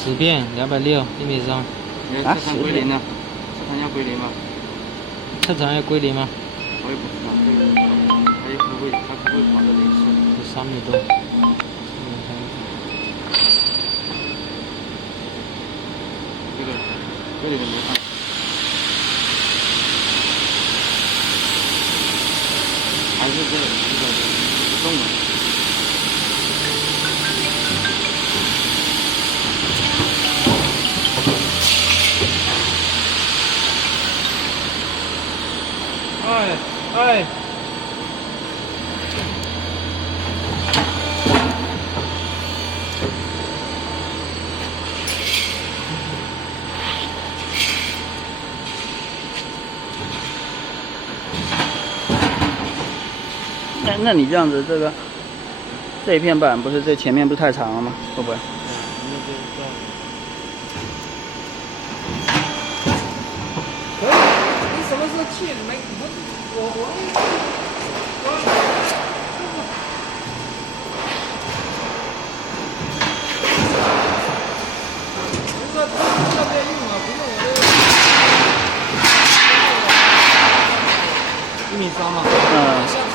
10遍260，1.3米。测长归零了，测长要归零吗？测长要归零吗？我也不知道，这个它不会跑到0次。这3米多。这个没看。还是这个不动了。哎。那你这样子，这一片板不是这前面不是太长了吗？会不会？可以，你什么时候去？没，不是我。不是要不要用啊？不用我1.3米嘛。下次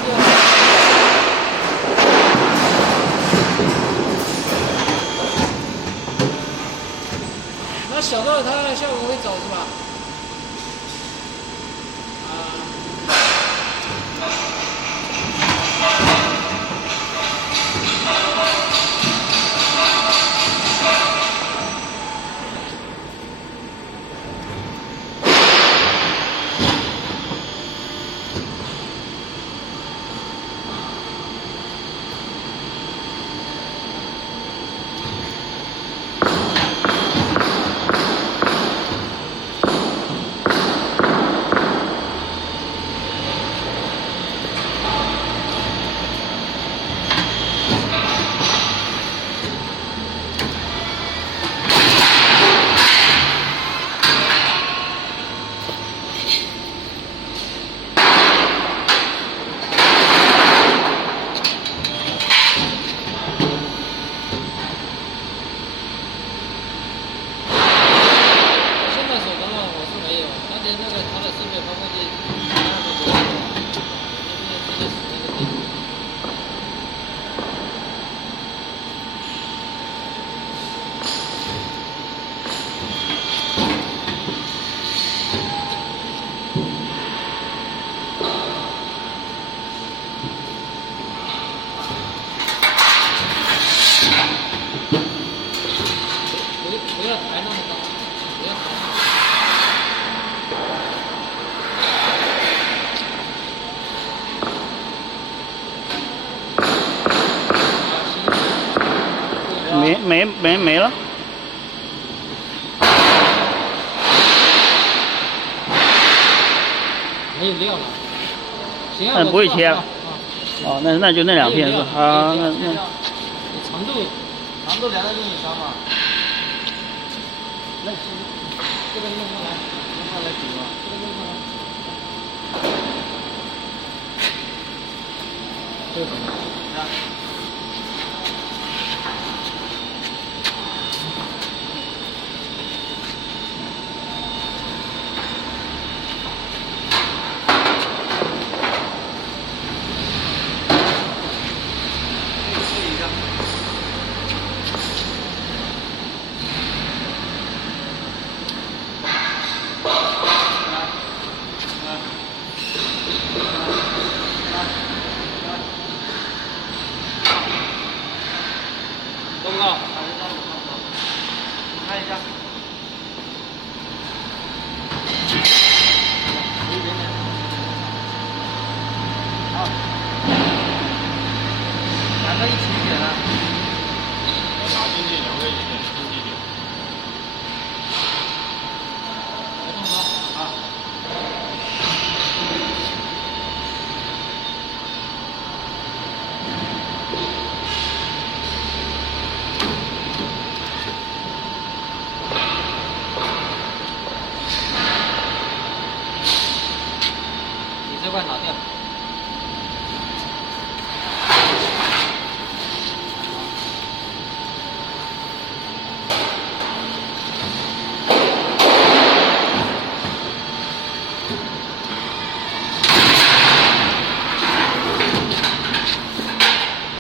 那小的它的效果会走是吧？不要抬那么高，不要抬那么高。没了。没有料了。行啊，那不会切啊。哦，那就那2片是啊，那长度量到1.3米嘛。那这个弄过来顶嘛，这个弄过来。这个怎么？